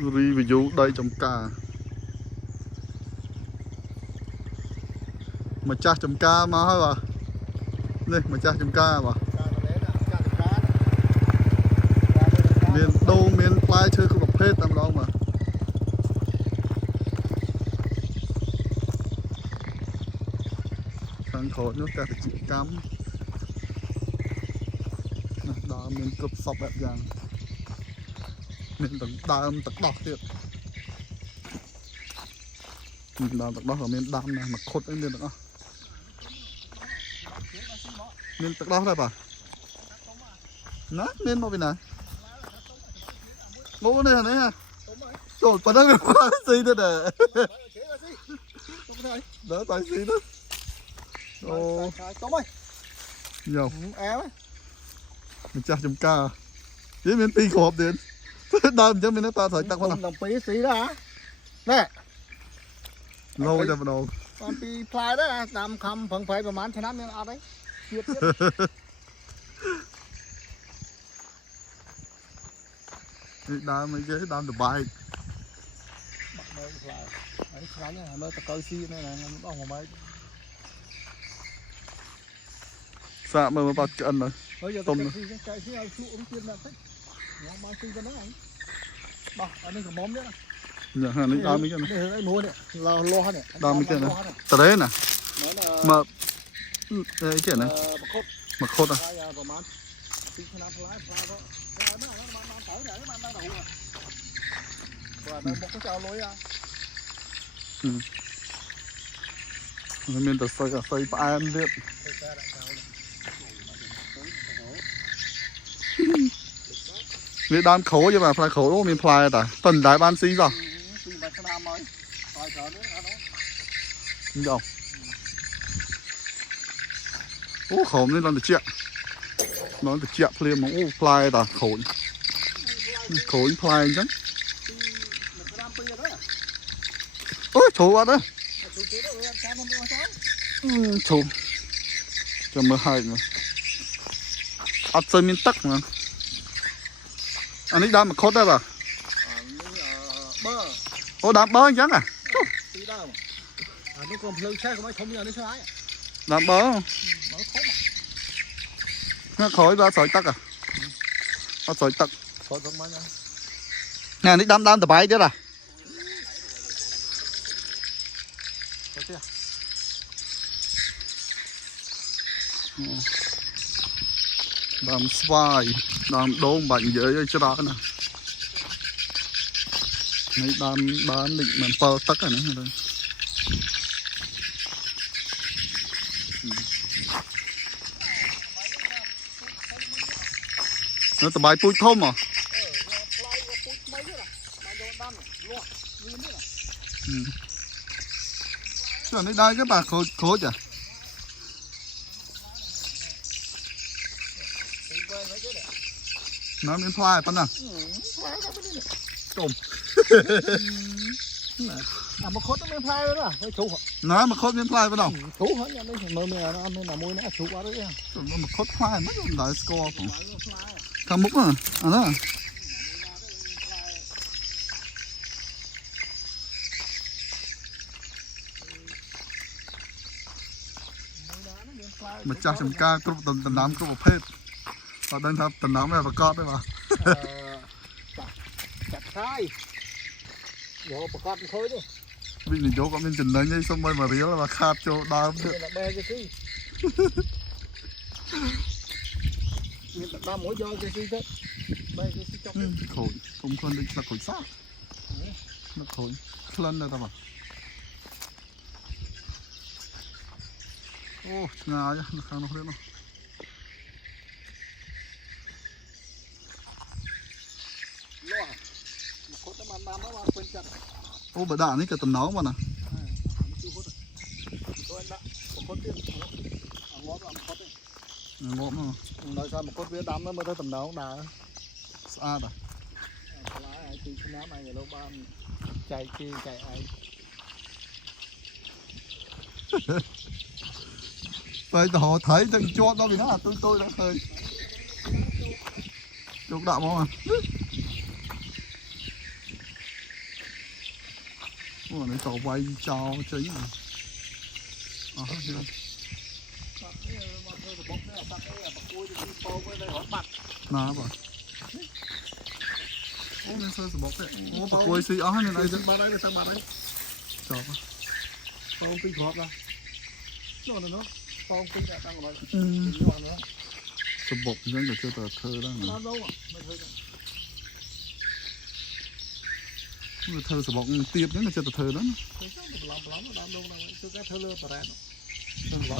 review đây trong ca mà cha trong ca mà hả bà đây mà cha trong ca bà miền đô miền lai chơi không đọc hết tầm đó mà thằng khổ nước ta phải chịu cắm đó miền cực sọc đẹp dàng miền tận đam tận đỏ tiệt đam tận đỏ ở miền đam này mà khốt đến miền tận đó miền tận đỏ đây bà nó miền nó bên này ngô này hả đấy ha trời bà đang quá gì thế này đỡ tài xí đó ô nhiều mình cha chấm ca với miếng ti hộp điện đâm cho mình nó ta thời tăng quá nào đồng pí xí đó hả nè lâu cho vào đầu còn pí play đó làm không phần phảiประมาณ ชนะ miếng ở đấy đâm mấy cái đâm được bài nơi ta coi xí này là nó không mấy xạ mà bắt cận rồi tôm rồi cái xí ai chịu ông tiên là thích nó mang xí cho nó anh đó anh ấy có móm nữa nhờ hàng ấy đâm mấy cái này đây mua này là lo này đâm mấy cái này từ đấy nè mà cái gì này mà khốt à mình tự xây bàn liệt vì đam khổ chứ mà phải khổ đúng không mình phải ta tuần đại ban xí rồi đâu ô khổ nên là được chuyện nó được chuyện liền mà ô fly ta khổ khổ fly chứ ôi thủ quá đó thủ cho mơ hai mà ắt chơi miếng tắc mà anh ấy đam mà khốt đây bà ô đam bơ chẳng à nó còn lâu xe của mấy không giờ nó sai đam bơ nó khói ra sỏi tắc à nó sỏi tắc nè anh ấy đam đam từ bài chứ à đam xoài đam đôn bệnh dễ cho đó nè mấy đam bán định mà pơ tất cả nữa rồi nó tầm bài pui thôm à cho nó đây cái bà khổ chả nó miếng khoai phân à trộm mà khốt nó miếng phai đó phải chủ nói mà khốt miếng khoai phân đâu chủ hết nha mấy mơ mẹ nó ăn là môi nó chủ quá đấy mà khốt khoai mất rồi đại score cũng thằng múc à đó mà cha chấm ca cướp tầm đám cướp một phết ở đây thằng tầm đám này và con đấy mà chặt sai vô bà con khối đi vì mình chỗ có mình chỉnh đấy nhây xong rồi mà riếu là mà khát cho đám được là bè cái gì mình tập đam mỗi do cái gì thế bè cái gì trong khối không con định là khối xác nó khối lần này tao bảo ô ngà nhá nó khang nó hết nó ô bà đạn ấy cả tầm nấu mà nè ngộm mà nói sao một con vía đám nó mới tới tầm nấu nào xa à ai thì cái nám này người lâu ban chạy chi chạy ai vậy họ thấy thằng cho nó vì nó là tôi đã hơi chụp đậm không à Ủa này tàu bay chào chính à. À bạc cái mà thôi là bóc cái bạc cái bạc cối thì đi bao với đây hỏi bạc nà bà. Ô nên sơ sơ bọc đấy. Ô bà quay xí á nên đây ai sang bạc đấy sang bạc đấy chào bà. bao tinh hộp ra nó là nó bao tinh đã tăng rồi Ừ. nhỏ nữa Sơ bọc vẫn là chưa tờ thơ đó nè. làm đâu mà mình thôi Mà thơ sơ bọc tiếp vẫn là chưa tờ thơ đó. làm đâu nào cái thơ lơ bà ra Bà.